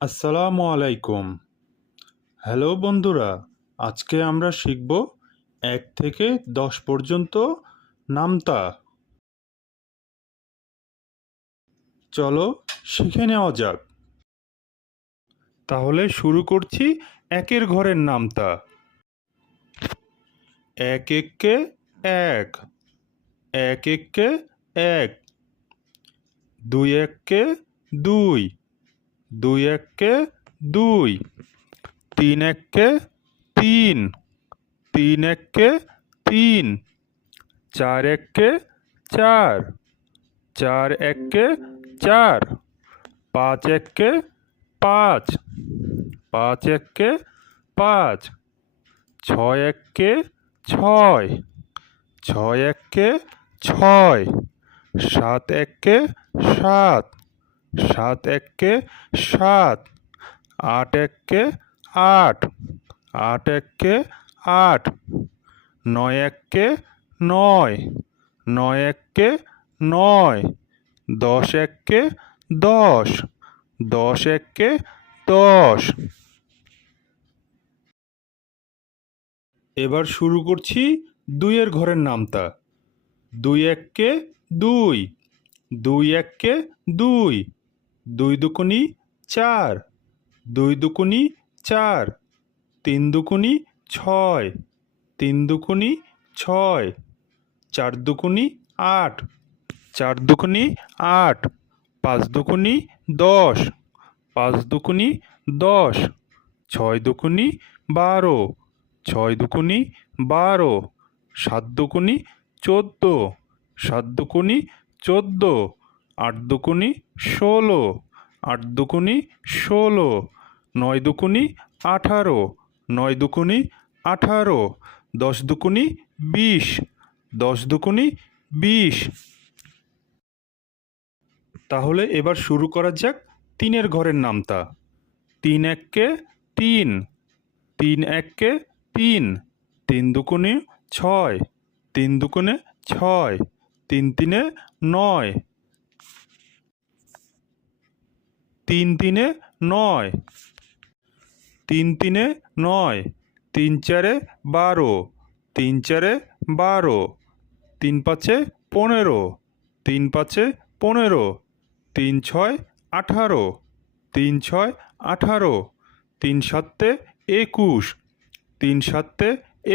আসসালামু আলাইকুম। হ্যালো বন্ধুরা, আজকে আমরা শিখব এক থেকে দশ পর্যন্ত নামতা। চলো শিখে নেওয়া যাক। তাহলে শুরু করছি একের ঘরের নামতা। এক এককে এক এক এককে এক, দুই এককে দুই দুই এককে দুই, তিন এককে তিন তিন এককে তিন, চার এককে চার চার এককে চার, পাঁচ এককে পাঁচ পাঁচ এককে পাঁচ, ছয় এককে ছয় ছয় এককে ছয়, সাত এককে সাত সাত এককে সাত, আট এককে আট আট এককে আট, নয় এককে নয় নয় এককে নয়, দশ এককে দশ দশ এককে দশ। এবার শুরু করছি দুইয়ের ঘরের নামতা। দুই এককে দুই দুই এককে দুই দুই দুকুনি চার। দুই দুকুনি চার। তিন দুকুনি ছয়। তিন দুকুনি ছয়। চার দুকুনি আট। চার দুকুনি আট। পাঁচ দুকুনি দশ। পাঁচ দুকুনি দশ। ছয় দুকুনি বারো। ছয় দুকুনি বারো। সাত দুকুনি চোদ্দ। সাত দুকুনি চোদ্দ। আট দুকুনি ষোলো, আট দুকুনি ষোলো, নয় দুকুনি আঠারো, নয় দুকুনি আঠারো, দশ দুকুনি বিশ, দশ দুকুনি বিশ। তাহলে এবার শুরু করা যাক তিনের ঘরের নামতা। তিন এককে তিন তিন এককে তিন তিন দুকুনে ছয়, তিন দুকুনে ছয়, তিন তিনে নয়। তিন তিনে নয়। তিন তিনে নয়। তিন চারে বারো। তিন চারে বারো। তিন পাঁচে পনেরো। তিন পাঁচে পনেরো। তিন ছয় আঠারো। তিন ছয় আঠারো। তিন সাতে একুশ। তিন সাতে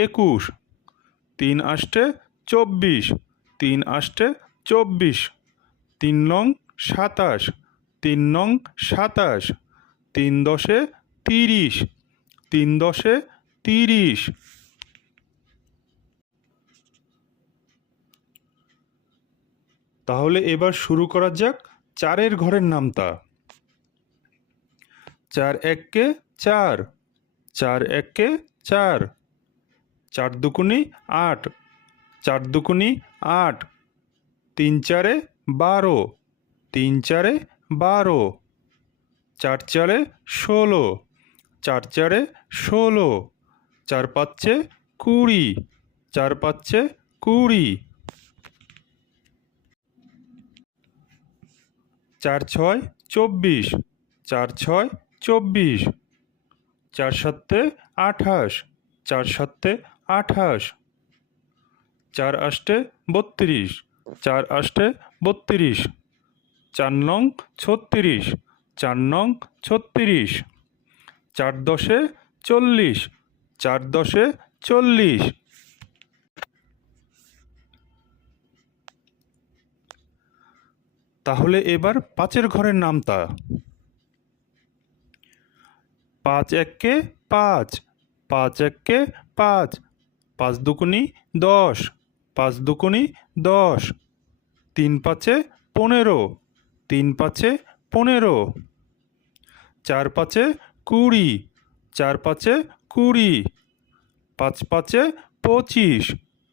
একুশ। তিন আষ্টে চব্বিশ। তিন আষ্টে চব্বিশ। তিন নং সাতাশ। তিন নং সাতাশ, তিন দশে তিরিশ, তিন দশে তিরিশ। তাহলে এবার শুরু করা যাক চারের ঘরের নামতা। চার এককে চার চার এককে চার চার দুকুনি আট, চার দুকুনি আট, তিন চারে বারো, তিন চারে বারো। চার চারে ষোলো। চার চারে ষোলো। চার পাঁচে কুড়ি। চার পাঁচে কুড়ি। চার ছয় চব্বিশ। চার ছয় চব্বিশ। চার সাতে আঠাশ। চার সাতে আঠাশ। চার আষ্টে বত্রিশ। চার আষ্টে বত্রিশ। চার নং ছত্রিশ, চার নং ছত্রিশ, চার দশে চল্লিশ, চার দশে চল্লিশ। তাহলে এবার পাঁচের ঘরের নামতা পাঁচ এককে পাঁচ পাঁচ এককে পাঁচ পাঁচ দুকুনি দশ, পাঁচ দুকুনি দশ, তিন পাঁচে পনেরো। তিন পাঁচে পনেরো, চার পাঁচে কুড়ি, চার পাঁচে কুড়ি, পাঁচ পাঁচে পঁচিশ,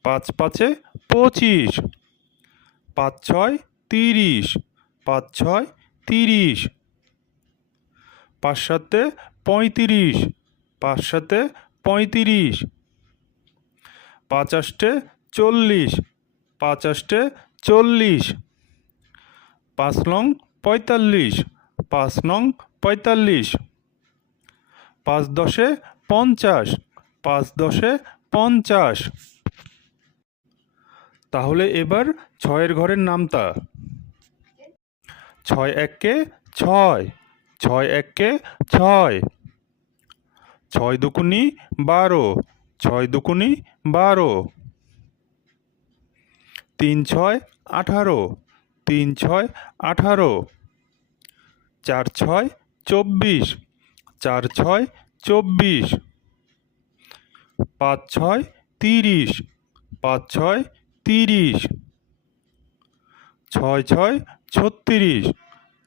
পাঁচ পাঁচে পঁচিশ, পাঁচ ছয় তিরিশ, পাঁচ ছয় তিরিশ, পাঁচ সাতে পঁয়ত্রিশ, পাঁচ সাতে পঁয়ত্রিশ, পাঁচ আষ্টে চল্লিশ, পাঁচ আষ্টে চল্লিশ পাঁচ নং পঁয়তাল্লিশ, পাঁচ নং পঁয়তাল্লিশ। পাঁচ দশে পঞ্চাশ, পাঁচ দশে পঞ্চাশ। তাহলে এবার ছয়ের ঘরের নামতা। ছয় এককে ছয় ছয় এককে ছয়। ছয় দুকুনি বারো, ছয় দুকুনি বারো। তিন ছয় আঠারো। তিন ছয় আঠারো, চার ছয় চব্বিশ, চার ছয় চব্বিশ, পাঁচ ছয় তিরিশ, পাঁচ ছয় তিরিশ, ছয় ছয় ছত্রিশ,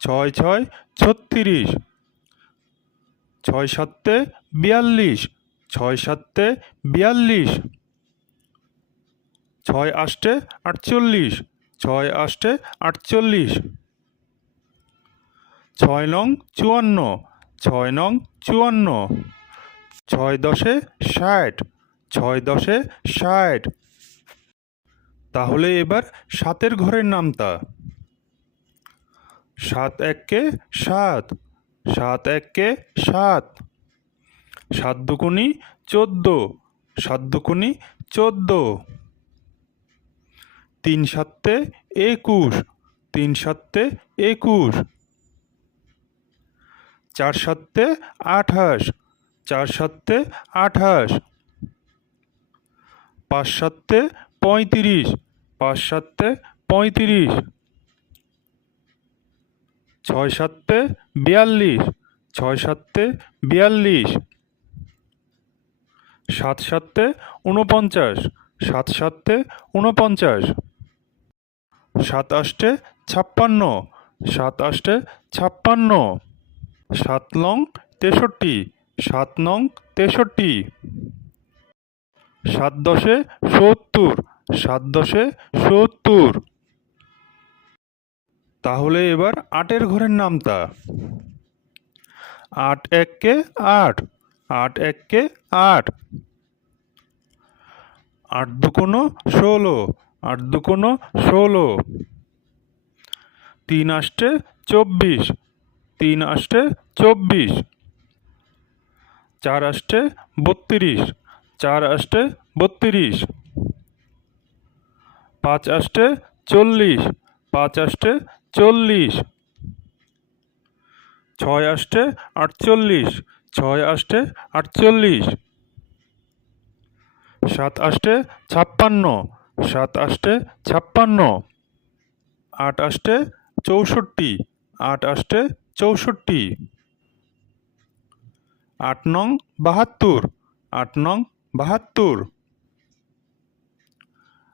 ছয় ছয় ছত্রিশ, ছয় সাতে বিয়াল্লিশ, ছয় সাতে বিয়াল্লিশ, ছয় আষ্টে আটচল্লিশ ছয় আষ্টে আটচল্লিশ। ছয় নং চুয়ান্ন। ছয় নং চুয়ান্ন। ছয় দশে ষাট। ছয় দশে ষাট। তাহলে এবার সাতের ঘরের নামতা। সাত এককে সাত। সাত এককে সাত। সাত দুকুনি চোদ্দ। সাত দুকুনি চোদ্দ। তিন সাতে একুশ, তিন সাতে একুশ, চার সাতে আঠাশ, চার সাতে আঠাশ, পাঁচ সাতে পঁয়ত্রিশ, পাঁচ সাতে পঁয়ত্রিশ, ছয় সাতে বিয়াল্লিশ, ছয় সাতে বিয়াল্লিশ, সাত সাতে উনপঞ্চাশ সাত সাতে উনপঞ্চাশ সাত আষ্টে ছাপ্পান্ন সাত আষ্টে ছাপ্পান্ন, সাত নং তেষট্টি, সাত নং তেষট্টি। সাত দশে সত্তর, সাত দশে সত্তর। তাহলে এবার আটের ঘরের নামতা। আট এককে আট আট এককে আট। আট দুকোনো ষোলো আট দুকোনো ষোলো। তিন আষ্টে চব্বিশ। তিন আষ্টে চব্বিশ। চার আষ্টে বত্রিশ। চার আষ্টে বত্রিশ। পাঁচ আষ্টে চল্লিশ। পাঁচ আষ্টে চল্লিশ। ছয় আষ্টে আটচল্লিশ। ছয় আষ্টে আটচল্লিশ। সাত আষ্টে ছাপ্পান্ন। সাত আষ্টে ছাপ্পান্ন, আট আষ্টে চৌষট্টি, আট আষ্টে চৌষট্টি, আট নং বাহাত্তর, আট নং বাহাত্তর,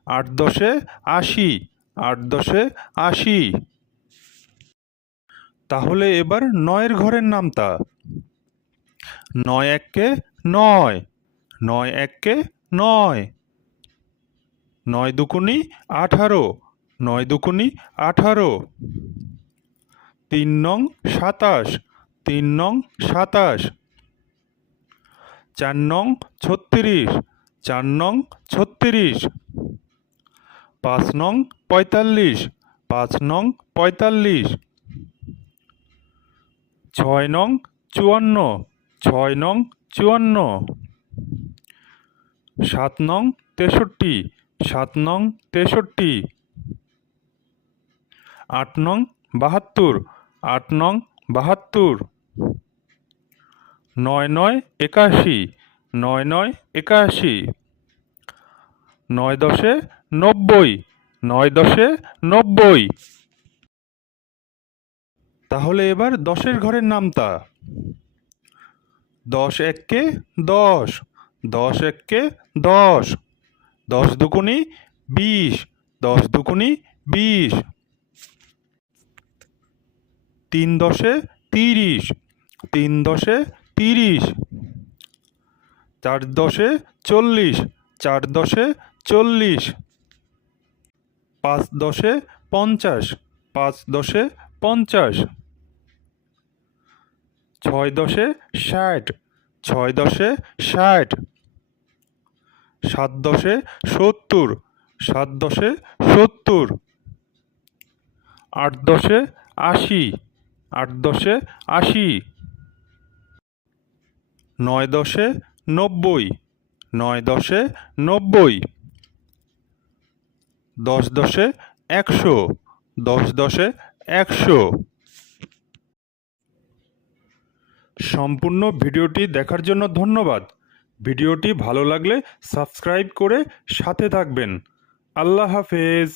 আট দশে আশি, আট দশে আশি। তাহলে এবার নয়ের ঘরের নামতা। নয় এককে নয় নয় এককে নয়। নয় দুকুনি আঠারো, নয় দুকুনি আঠারো। তিন নং সাতাশ, তিন নং সাতাশ। চার নং ছত্রিশ, চার নং ছত্রিশ। পাঁচ নং পঁয়তাল্লিশ, পাঁচ নং পঁয়তাল্লিশ। ছয় নং চুয়ান্ন, ছয় নং চুয়ান্ন। সাত নং তেষট্টি সাত নং তেষট্টি। আট নং বাহাত্তর। আট নং বাহাত্তর। নয় নয় একাশি। নয় নয় একাশি। নয় দশে নব্বই। নয় দশে নব্বই। তাহলে এবার দশের ঘরের নামতা। দশ এককে দশ। দশ এককে দশ। দশ দুকুনি বিশ, দশ দুকুনি বিশ। তিন দশে তিরিশ, তিন দশে তিরিশ। চার দশে চল্লিশ, চার দশে চল্লিশ। পাঁচ দশে পঞ্চাশ, পাঁচ দশে পঞ্চাশ। ছয় দশে ষাট, ছয় দশে ষাট। সাত দশে সত্তর, সাত দশে সত্তর, আট দশে আশি, আট দশে আশি, নয় দশে নব্বই, নয় দশে নব্বই, দশ দশে একশো, দশ দশে একশো। সম্পূর্ণ ভিডিওটি দেখার জন্য ধন্যবাদ। ভিডিওটি ভালো লাগলে সাবস্ক্রাইব করে সাথে থাকবেন। আল্লাহ হাফেজ।